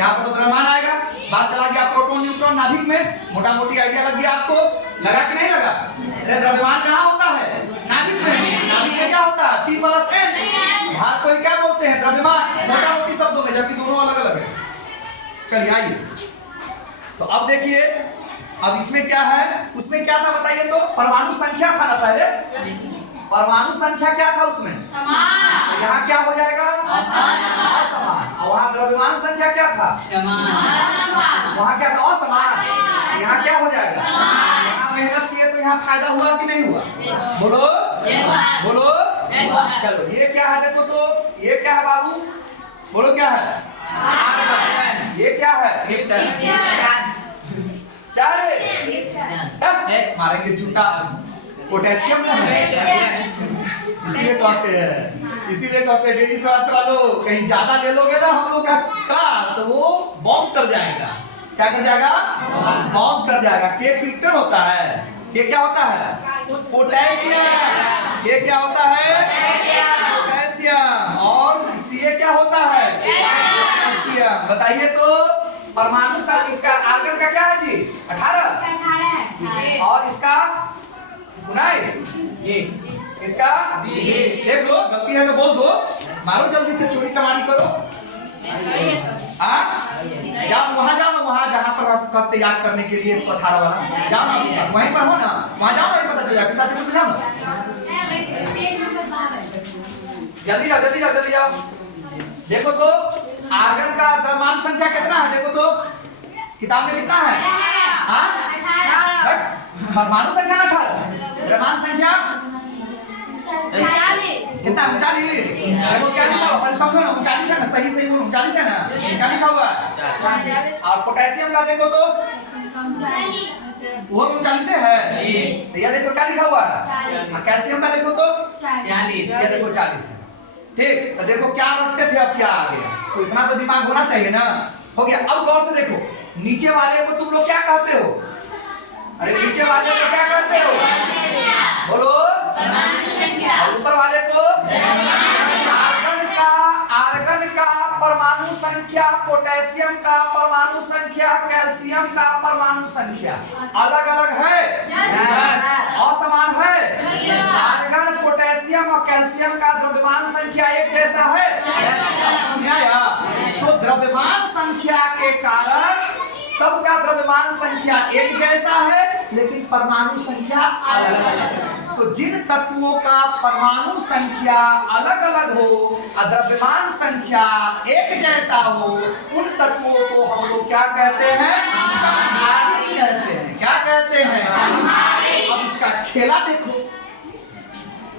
यहाँ पर तो द्रव्यमान आएगा। बात चला गया प्रोटॉन न्यूट्रॉन नाभिक में, मोटा मोटी आइडिया लग गया आपको, लगा कि नहीं लगा? अरे द्रव्यमान कहाँ होता है? नाभिक में। नाभिक में क्या होता है? P+N। भार को क्या बोलते हैं? द्रव्यमान, मोटा मोटी शब्दों में, जबकि दोनों अलग अलग है। चलिए आइए, तो अब देखिए, अब इसमें क्या है, उसमें क्या था बताइए तो? परमाणु संख्या था ना पहले, परमाणु संख्या क्या था उसमें? समान। तो यहाँ क्या हो जाएगा? असमान। और वहाँ द्रव्यमान संख्या क्या था? समान। वहाँ क्या था? असमान। यहाँ क्या हो जाएगा? यहाँ मेहनत किए तो यहाँ फायदा हुआ कि नहीं हुआ? बोलो बोलो। चलो ये क्या है देखो तो, ये क्या है बाबू? बोलो क्या है? आर्गन। ये क्या है? क्या है? मारेंगे जूता। पोटेशियम का है, इसीलिए कहते हैं डेली थोड़ा थोड़ा लो, कहीं ज्यादा ले लोगे ना हम लोग का तो वो बाउंस कर जाएगा। क्या कर जाएगा? बाउंस कर जाएगा। के क्रिप्टन होता है, के क्या होता है? पोटेशियम। ये क्या होता है? पोटेशियम। और सी क्या होता है? पोटेशियम। बताइए तो परमाणु संख्या इसका आर्गन का क्या है जी? 18 और इसका 19, इसका 20। देख लो, गलती है तो बोल दो, मारो जल्दी से, चोरी चमारी करो। जाओ वहाँ जाओ ना, वहाँ जहाँ पर तैयार करने के लिए 118 वाला जाओ ना, वहीं पर हो ना, वहाँ जाओ ना, पता चल जाएगा। पिता चक्र पे जाओ ना, जल्दी जाओ जल्दी जाओ जल्दी जाओ। देखो तो आर्गन का द्रव्यमान संख्या कितना है? देखो तो किताब में कितना है? परमाणु संख्या ना 18, द्रव्यमान संख्या कितना? 39। देखो क्या लिखा हुआ, पहले समझो ना, 39 है ना, सही सही बोलो, 39 है ना, क्या लिखा हुआ है? और पोटेशियम का देखो तो वो 39 है। तो ये देखो क्या लिखा हुआ है? कैल्शियम का देखो तो 40, ये देखो 40 है। ठीक, तो देखो क्या रटते थे, अब क्या आ गया? तो इतना तो दिमाग होना चाहिए ना। हो गया। अब गौर से देखो, नीचे वाले को तुम लोग क्या कहते हो? अरे नीचे वाले को क्या कहते हो? बोलो। और ऊपर वाले को? आर्गन का परमाणु संख्या, पोटेशियम का परमाणु संख्या, कैल्शियम का परमाणु संख्या अलग अलग है, असमान है। आर्गन, पोटेशियम और कैल्शियम का द्रव्यमान संख्या एक जैसा है। तो द्रव्यमान संख्या के कारण सबका द्रव्यमान संख्या एक जैसा है, लेकिन परमाणु संख्या अलग अलग है। तो जिन तत्वों का परमाणु संख्या अलग अलग हो और द्रव्यमान संख्या एक जैसा हो, उन तत्वों को हम लोग क्या कहते हैं? समभारी कहते हैं। क्या कहते हैं? अब इसका खेला देखो,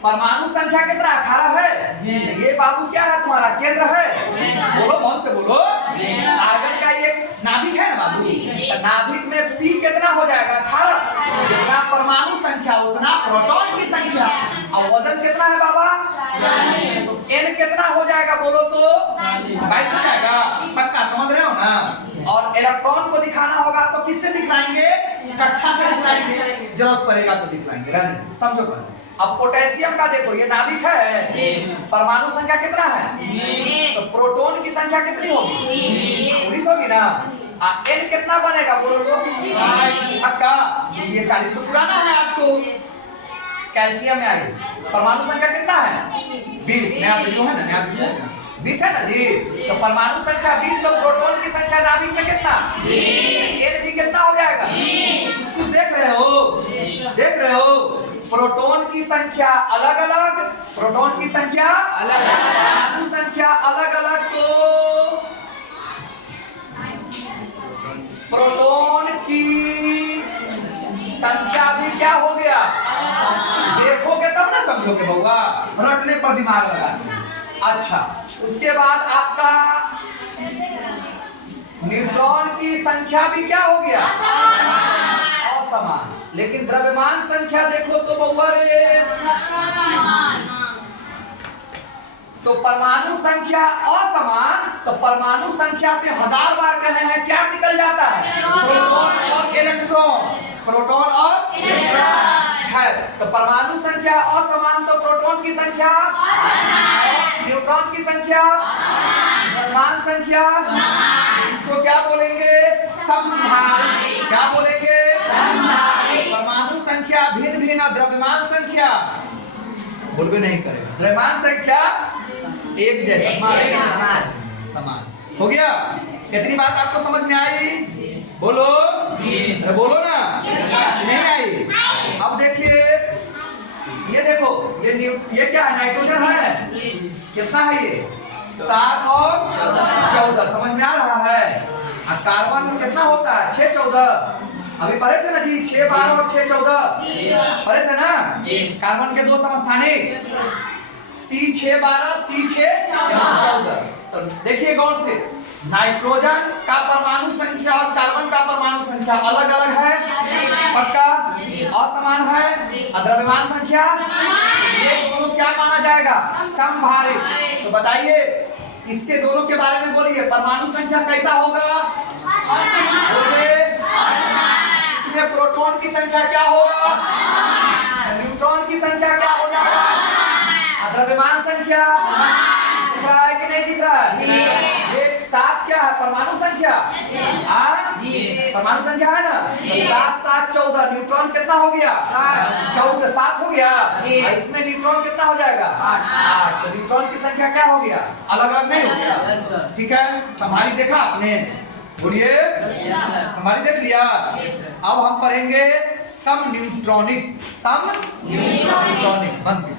परमाणु संख्या कितना? 18 है। ये बाबू क्या है तुम्हारा? केंद्र है। बोलो मन से बोलो। आर्गन का ये नाभिक है ना बाबू, तो नाभिक में P कितना हो जाएगा? 18। जितना परमाणु संख्या उतना प्रोटॉन की संख्या। और वजन कितना है बाबा? तो N कितना हो जाएगा? बोलो तो 22 हो जाएगा। पक्का समझ रहे हो ना? और इलेक्ट्रॉन को दिखाना होगा तो किससे दिखलाएंगे? कक्षा से दिखलाएंगे, जरूरत पड़ेगा तो दिखलाएंगे। रहने समझो पहले। अब पोटेशियम का देखो, ये नाभिक है, परमाणु संख्या कितना है? तो प्रोटॉन की संख्या कितनी होगी? 19 होगी ना। N कितना बनेगा? बोलो तो पक्का। ये 40 तो पुराना है आपको। कैल्शियम में आइए, परमाणु संख्या कितना है? 20। नया जो है ना, नया 20 है ना जी। तो परमाणु संख्या 20, तो प्रोटॉन की संख्या नाभिक में कितना? N भी कितना हो जाएगा? कुछ देख रहे हो? देख रहे हो? प्रोटॉन की संख्या अलग अलग, प्रोटॉन की संख्या अलग अलग, परमाणु संख्या अलग अलग। तो प्रोटॉन की संख्या भी क्या हो गया? देखोगे तब ना समझोगे बउआ, रटने पर दिमाग लगा। अच्छा, उसके बाद आपका न्यूट्रॉन की संख्या भी क्या हो गया? असमान। लेकिन द्रव्यमान संख्या देखो तो बउआ रे, तो परमाणु संख्या असमान, तो परमाणु संख्या से 1000 बार कहे हैं, क्या निकल जाता है? प्रोटॉन और इलेक्ट्रॉन। प्रोटॉन और इलेक्ट्रॉन। खैर, तो परमाणु संख्या असमान, तो प्रोटॉन की संख्या, न्यूट्रॉन की संख्या, द्रव्यमान संख्या, इसको क्या बोलेंगे? समभारी। क्या बोलेंगे? परमाणु संख्या भिन्न भिन्न, द्रव्यमान संख्या बोलबे नहीं करेगा। द्रव्यमान संख्या एक जैसा, समान। हो गया? इतनी बात आपको समझ में आई? बोलो, अरे बोलो ना, नहीं आई? अब देखिए, ये देखो, ये क्या है? नाइट्रोजन है। कितना है ये? 7 और 14। समझ में आ रहा है? कार्बन में कितना होता है? 6 14। अभी पढ़े थे ना जी, 6 12 और 6 14 पढ़े थे ना? कार्बन के 2 समस्थानिक, C6 12 C6 14। तो देखिए गौर से, नाइट्रोजन का परमाणु संख्या और कार्बन का परमाणु संख्या अलग अलग है, पक्का? असमान है। द्रव्यमान संख्या ये दोनों क्या माना जाएगा? समभारी। तो बताइए, इसके दोनों के बारे में बोलिए, परमाणु संख्या कैसा होगा? इसमें प्रोटॉन की संख्या क्या होगा? न्यूट्रॉन की संख्या क्या हो जाएगा? द्रव्यमान संख्या दिख रहा है कि नहीं दिख रहा है? एक 7 क्या है? परमाणु संख्या। परमाणु संख्या है ना? तो 7 7 14। न्यूट्रॉन कितना हो गया? 14 7 हो गया। इसमें न्यूट्रॉन कितना हो जाएगा? 8। तो न्यूट्रॉन की संख्या क्या हो गया? अलग अलग नहीं हो गया? ठीक है, संभारी देखा आपने? बोलिए, संभारी देख लिया? अब हम पढ़ेंगे सम न्यूट्रॉनिक। सम न्यूट्रॉनिक बंद।